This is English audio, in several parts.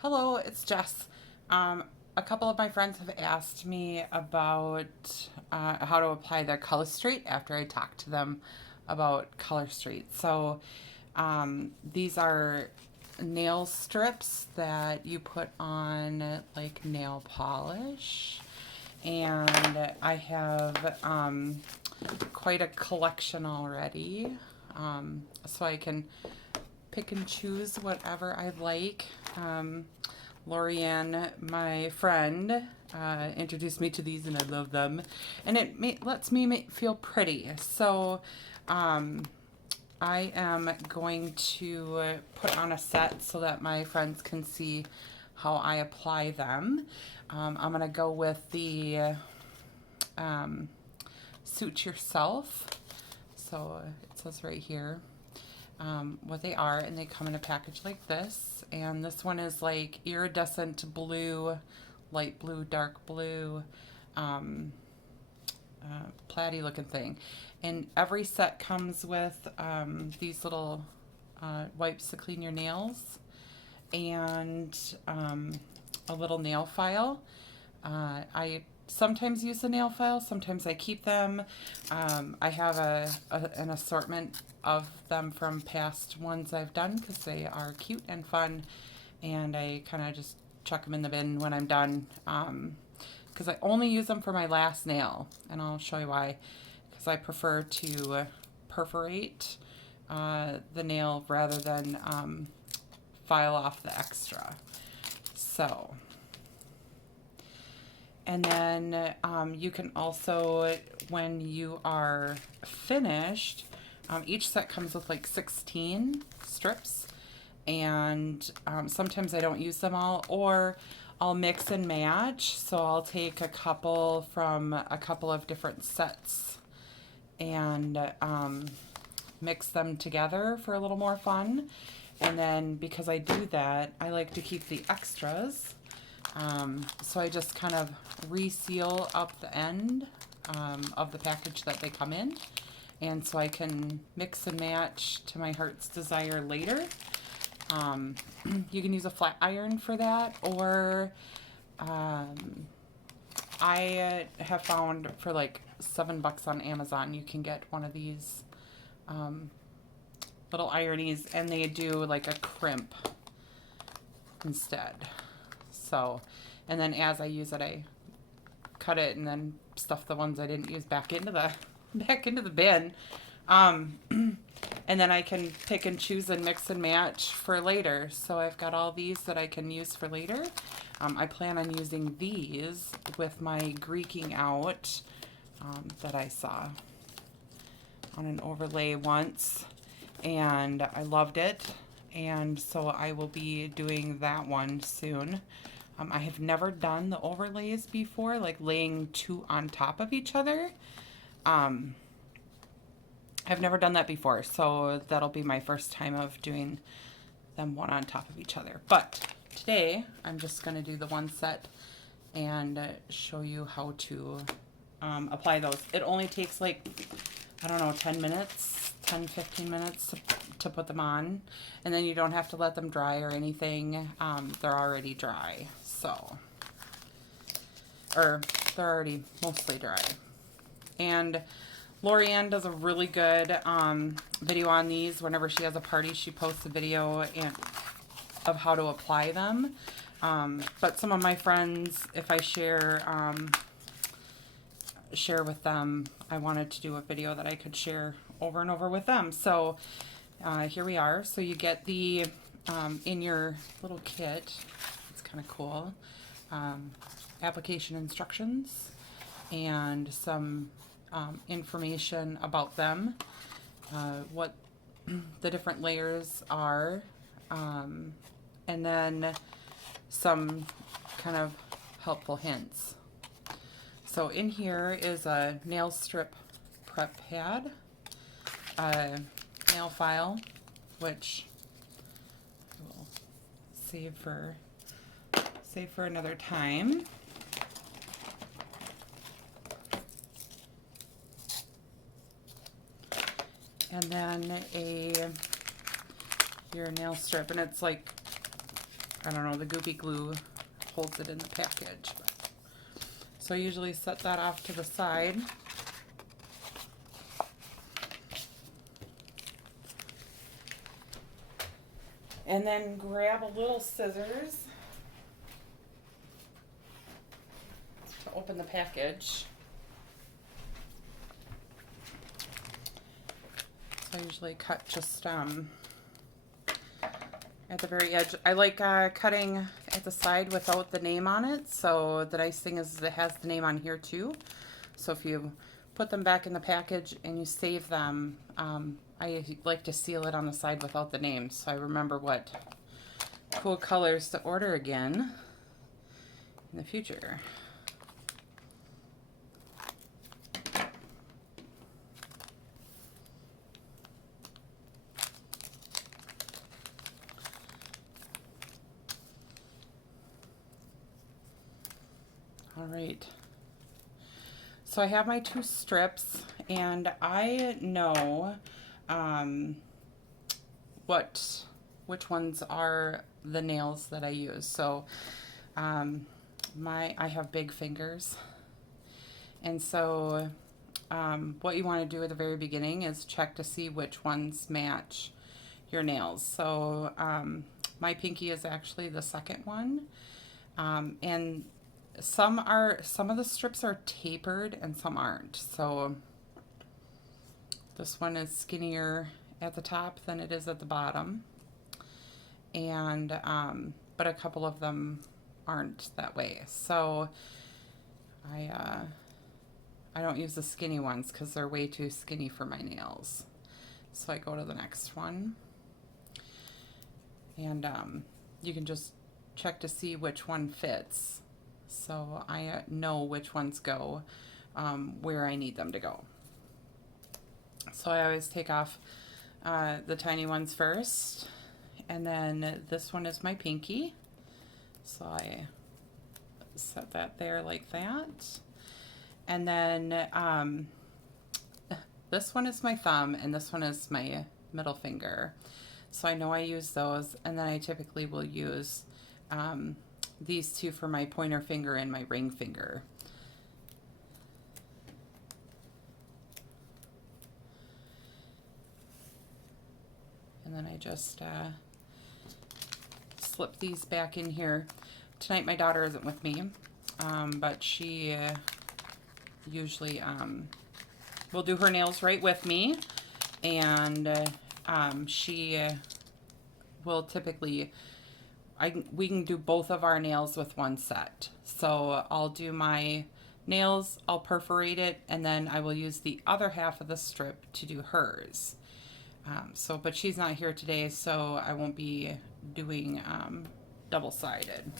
Hello, it's Jess. A couple of my friends have asked me about how to apply their Color Street after I talked to them about Color Street. These are nail strips that you put on like nail polish. And I have quite a collection already. So I can pick and choose whatever I like. Lorianne, my friend, introduced me to these and I love them. And lets me feel pretty. I am going to put on a set so that my friends can see how I apply them. I'm going to go with the Suit Yourself. So it says right here what they are, and they come in a package like this. And this one is like iridescent blue, light blue, dark blue, platy looking thing. And every set comes with these little wipes to clean your nails and a little nail file. I sometimes use the nail file, sometimes I keep them. I have an assortment of them from past ones I've done because they are cute and fun, and I kind of just chuck them in the bin when I'm done because I only use them for my last nail, and I'll show you why. Because I prefer to perforate the nail rather than file off the extra. So, and then you can also, when you are finished, each set comes with like 16 strips, and sometimes I don't use them all, or I'll mix and match. So I'll take a couple from a couple of different sets and mix them together for a little more fun. And then because I do that, I like to keep the extras. So I just kind of reseal up the end of the package that they come in. And so I can mix and match to my heart's desire later. You can use a flat iron for that, or I have found for like $7 on Amazon, you can get one of these little ironies, and they do like a crimp instead. So, and then as I use it, I cut it and then stuff the ones I didn't use back into the bin. And then I can pick and choose and mix and match for later. So I've got all these that I can use for later. I plan on using these with my Greeking out that I saw on an overlay once, and I loved it. And so I will be doing that one soon. I have never done the overlays before, like laying two on top of each other. I've never done that before, so that'll be my first time of doing them one on top of each other. But today, I'm just going to do the one set and show you how to apply those. It only takes like, I don't know, 10 minutes, 10-15 minutes to put them on. And then you don't have to let them dry or anything. They're already dry, or they're already mostly dry. And Lorianne does a really good video on these. Whenever she has a party, she posts a video of how to apply them. But some of my friends, if I share with them, I wanted to do a video that I could share over and over with them. So here we are. So you get the, in your little kit, it's kind of cool, application instructions and some information about them, what the different layers are, and then some kind of helpful hints. So in here is a nail strip prep pad, a nail file, which I will save for another time. And then your nail strip, and it's like I don't know, the goopy glue holds it in the package. But. So I usually set that off to the side. And then grab a little scissors to open the package. So I usually cut just at the very edge. I like cutting at the side without the name on it. So the nice thing is it has the name on here too. So if you put them back in the package and you save them, I like to seal it on the side without the name, so I remember what cool colors to order again in the future. All right. So I have my 2 strips, and I know which ones are the nails that I use. So I have big fingers, and so what you want to do at the very beginning is check to see which ones match your nails. So my pinky is actually the second one, and some of the strips are tapered and some aren't. So this one is skinnier at the top than it is at the bottom, and but a couple of them aren't that way. So I don't use the skinny ones because they're way too skinny for my nails. So I go to the next one, and you can just check to see which one fits. So I know which ones go where I need them to go. So I always take off the tiny ones first, and then this one is my pinky. So I set that there like that. And then this one is my thumb, and this one is my middle finger. So I know I use those, and then I typically will use these 2 for my pointer finger and my ring finger. And then I just slip these back in here. Tonight my daughter isn't with me, but she usually will do her nails right with me, and she will typically, we can do both of our nails with one set. So I'll do my nails, I'll perforate it, and then I will use the other half of the strip to do hers. But she's not here today, so I won't be doing double-sided.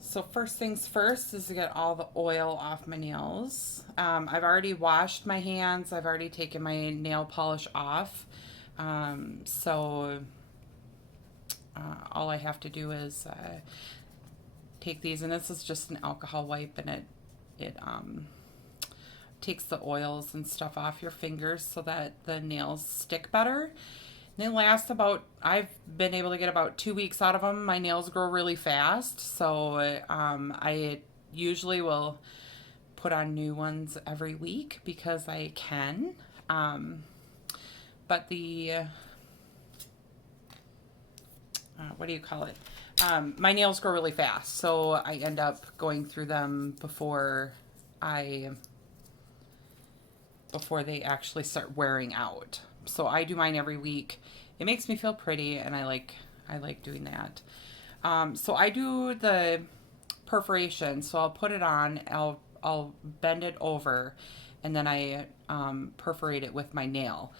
So first things first is to get all the oil off my nails. I've already washed my hands. I've already taken my nail polish off. All I have to do is take these, and this is just an alcohol wipe, and it takes the oils and stuff off your fingers so that the nails stick better. They last I've been able to get about 2 weeks out of them. My nails grow really fast, so I usually will put on new ones every week because I can. But what do you call it? My nails grow really fast, so I end up going through them before they actually start wearing out. So I do mine every week. It makes me feel pretty, and I like doing that. So I do the perforation. So I'll put it on, I'll bend it over, and then I perforate it with my nail.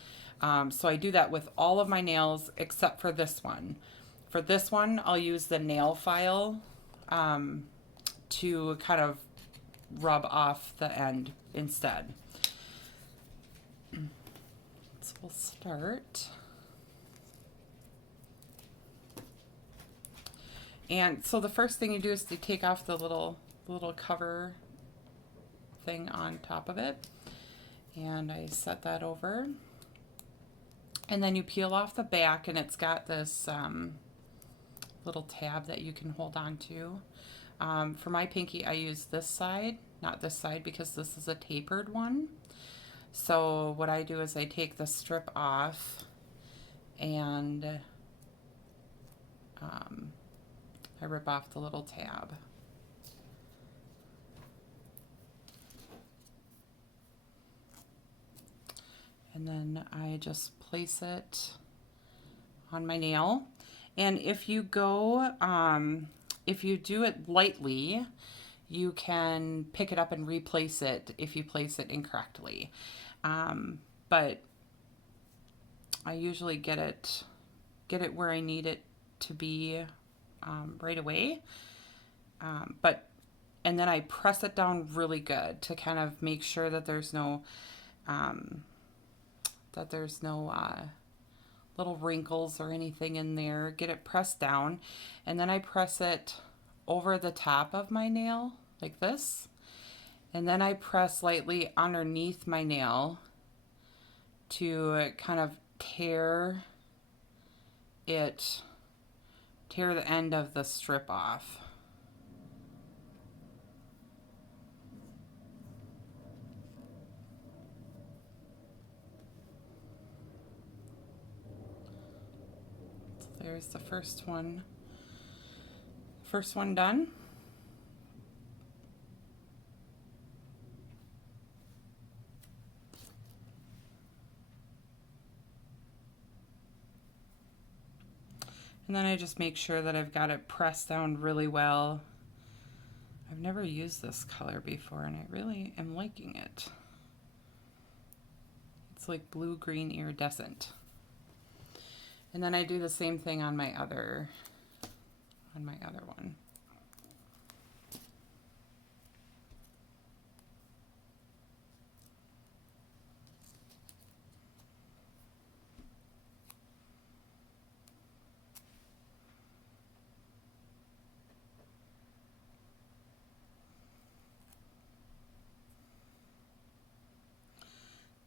So I do that with all of my nails except for this one. For this one, I'll use the nail file to kind of rub off the end instead. So we'll start. And so the first thing you do is to take off the little cover thing on top of it. And I set that over. And then you peel off the back, and it's got this little tab that you can hold on to. For my pinky, I use this side, not this side, because this is a tapered one. So what I do is I take the strip off and I rip off the little tab. And then I just place it on my nail. And if you go, if you do it lightly, you can pick it up and replace it if you place it incorrectly. But I usually get it where I need it to be right away. And then I press it down really good to kind of make sure that there's no little wrinkles or anything in there. Get it pressed down, and then I press it over the top of my nail like this, and then I press lightly underneath my nail to kind of tear the end of the strip off. So there's the first one done. And then I just make sure that I've got it pressed down really well. I've never used this color before and I really am liking it. It's like blue-green iridescent. And then I do the same thing on my other one.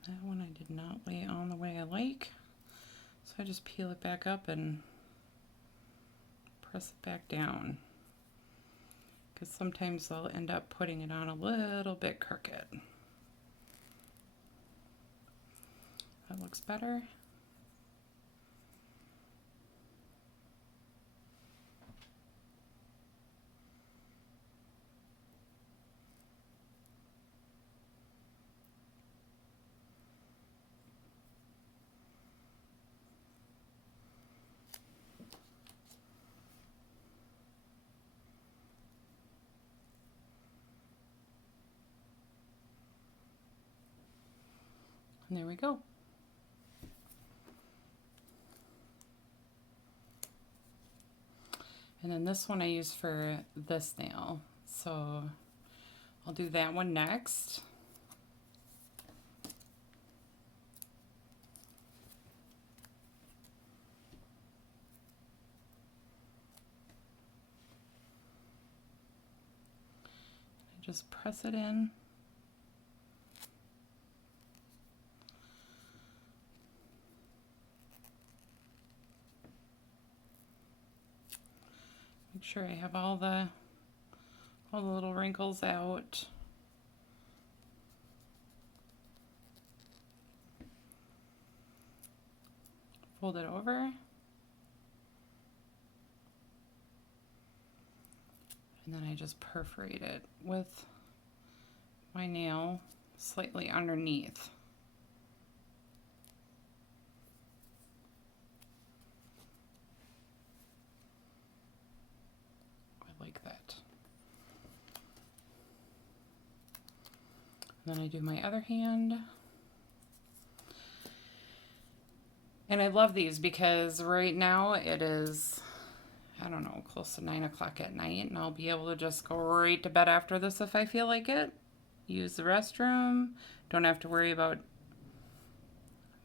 That one I did not lay on the way I like, so I just peel it back up and press it back down, because sometimes I'll end up putting it on a little bit crooked. That looks better. And there we go. And then this one I use for this nail, so I'll do that one next. I just press it in. Make sure I have all the little wrinkles out. Fold it over. And then I just perforate it with my nail slightly underneath. Like that. And then I do my other hand. And I love these because right now it is, I don't know, close to 9 o'clock at night, and I'll be able to just go right to bed after this if I feel like it. Use the restroom. Don't have to worry about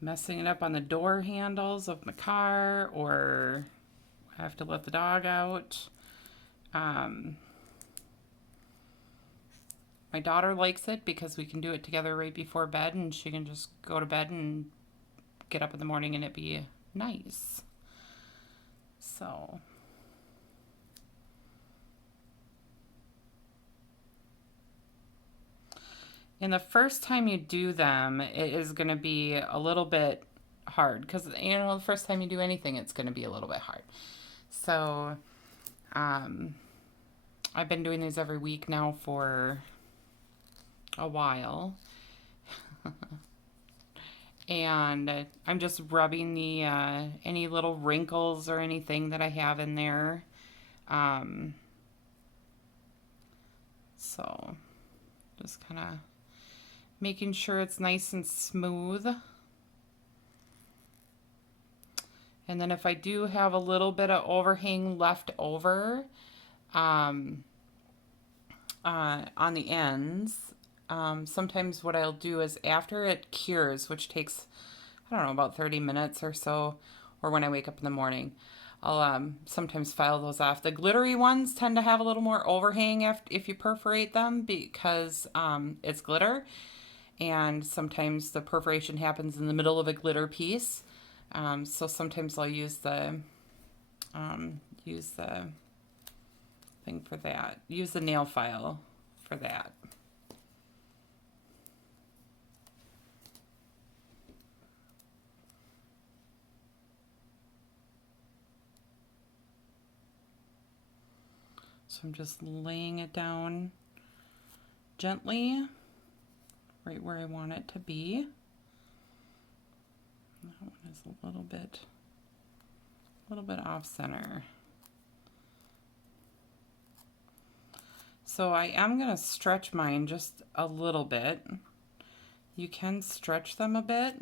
messing it up on the door handles of my car, or I have to let the dog out. My daughter likes it because we can do it together right before bed, and she can just go to bed and get up in the morning and it be nice. So And the first time you do them, it is going to be a little bit hard because, you know, the first time you do anything, it's going to be a little bit hard. So, I've been doing these every week now for a while. And I'm just rubbing the any little wrinkles or anything that I have in there. So just kind of making sure it's nice and smooth. And then if I do have a little bit of overhang left over on the ends, sometimes what I'll do is after it cures, which takes, I don't know, about 30 minutes or so, or when I wake up in the morning, I'll sometimes file those off. The glittery ones tend to have a little more overhang if you perforate them because it's glitter, and sometimes the perforation happens in the middle of a glitter piece. So sometimes I'll use the thing for that. Use the nail file for that. So I'm just laying it down gently, right where I want it to be. That one is a little bit off center. So I am going to stretch mine just a little bit. You can stretch them a bit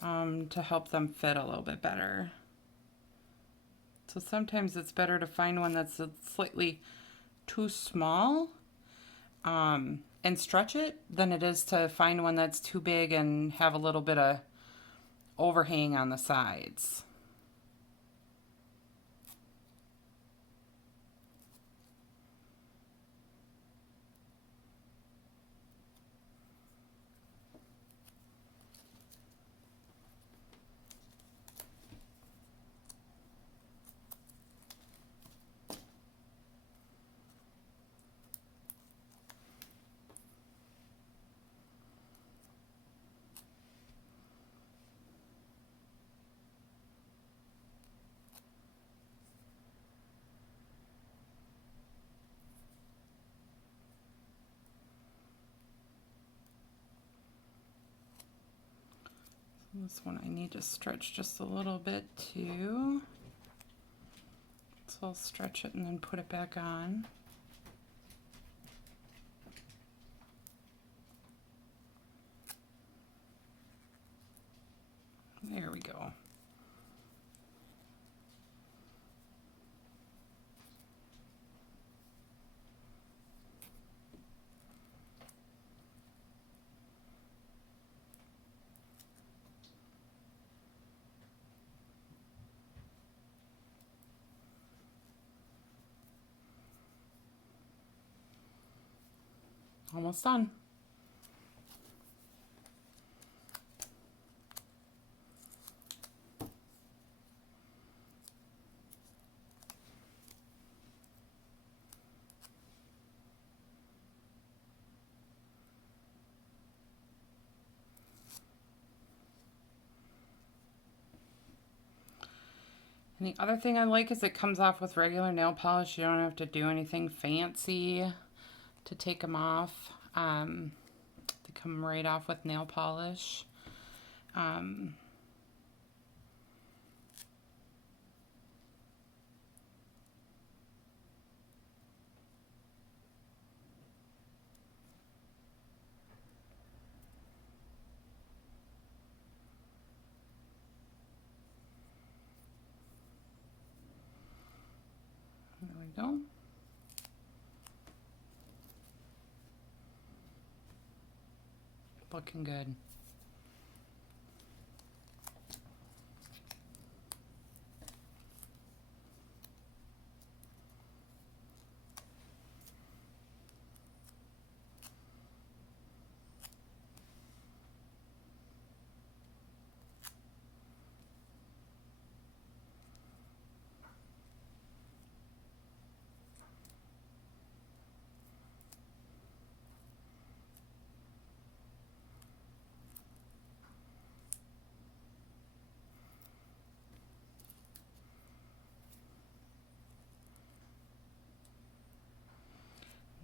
to help them fit a little bit better. So sometimes it's better to find one that's slightly too small and stretch it than it is to find one that's too big and have a little bit of overhang on the sides. This one I need to stretch just a little bit too. So I'll stretch it and then put it back on. There we go. Almost done. And the other thing I like is it comes off with regular nail polish. You don't have to do anything fancy to take them off. They come right off with nail polish. There we go. Looking good.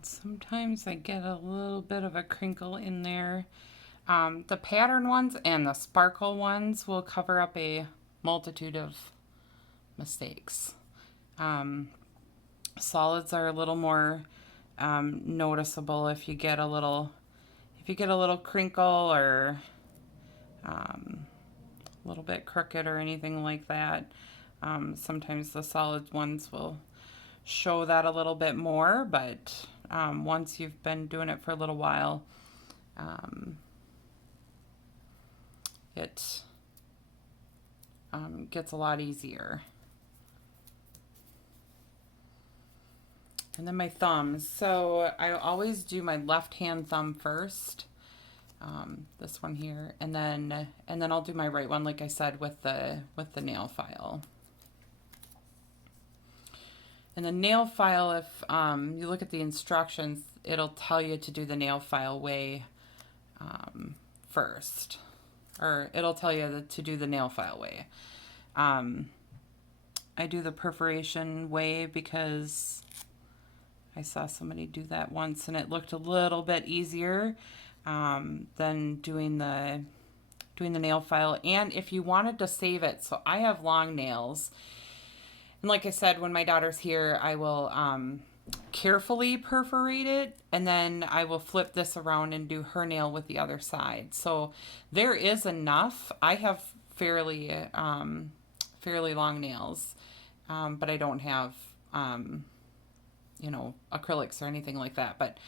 Sometimes I get a little bit of a crinkle in there. The pattern ones and the sparkle ones will cover up a multitude of mistakes. Solids are a little more noticeable if you get a little crinkle or a little bit crooked or anything like that. Sometimes the solid ones will show that a little bit more, but once you've been doing it for a little while, it gets a lot easier. And then my thumbs. So I always do my left hand thumb first, this one here, and then I'll do my right one, like I said, with the nail file. And the nail file, if you look at the instructions, it'll tell you to do the nail file way first. Or it'll tell you to do the nail file way. I do the perforation way because I saw somebody do that once and it looked a little bit easier than doing the nail file. And if you wanted to save it, so I have long nails. And like I said, when my daughter's here, I will carefully perforate it, and then I will flip this around and do her nail with the other side. So there is enough. I have fairly long nails, but I don't have, acrylics or anything like that. But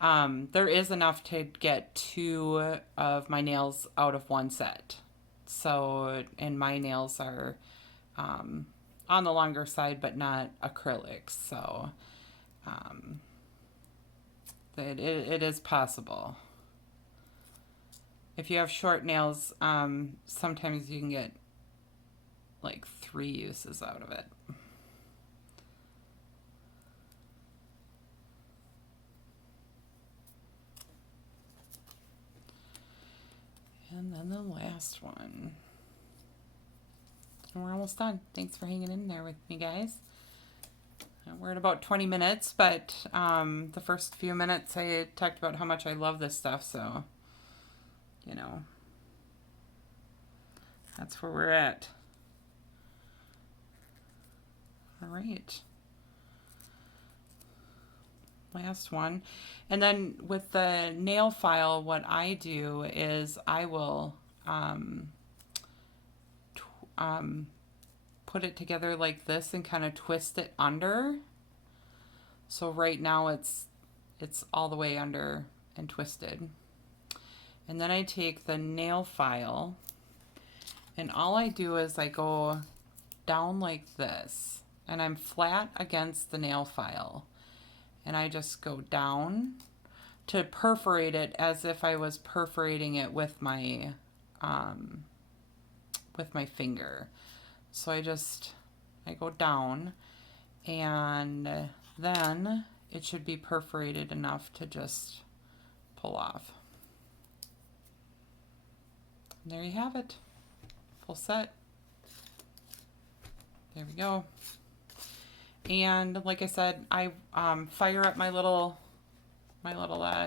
there is enough to get 2 of my nails out of one set. So, and my nails are on the longer side, but not acrylics. So it is possible. If you have short nails, sometimes you can get like 3 uses out of it. And then the last one. And we're almost done. Thanks for hanging in there with me, guys. We're at about 20 minutes, but the first few minutes I talked about how much I love this stuff, so, that's where we're at. All right. Last one. And then with the nail file, what I do is I will put it together like this and kind of twist it under. So right now it's all the way under and twisted. And then I take the nail file and all I do is I go down like this and I'm flat against the nail file. And I just go down to perforate it as if I was perforating it with my finger. So I go down and then it should be perforated enough to just pull off. And there you have it. Full set. There we go. And like I said, I fire up my little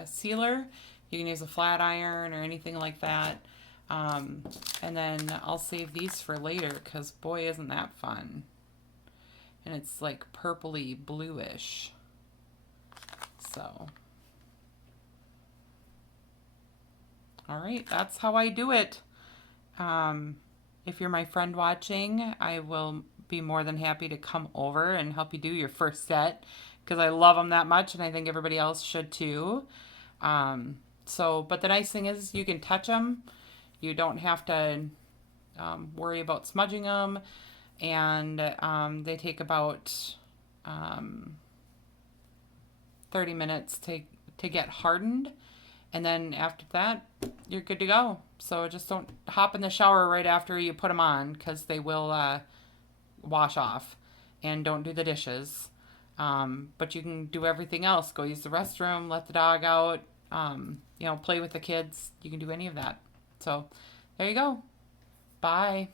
sealer. You can use a flat iron or anything like that. And then I'll save these for later because boy, isn't that fun. And it's like purpley bluish. So, all right, that's how I do it. If you're my friend watching, I will be more than happy to come over and help you do your first set because I love them that much and I think everybody else should too. But the nice thing is you can touch them. You don't have to worry about smudging them, and they take about 30 minutes to get hardened, and then after that, you're good to go. So just don't hop in the shower right after you put them on because they will wash off, and don't do the dishes. But you can do everything else. Go use the restroom, let the dog out, play with the kids. You can do any of that. So there you go. Bye.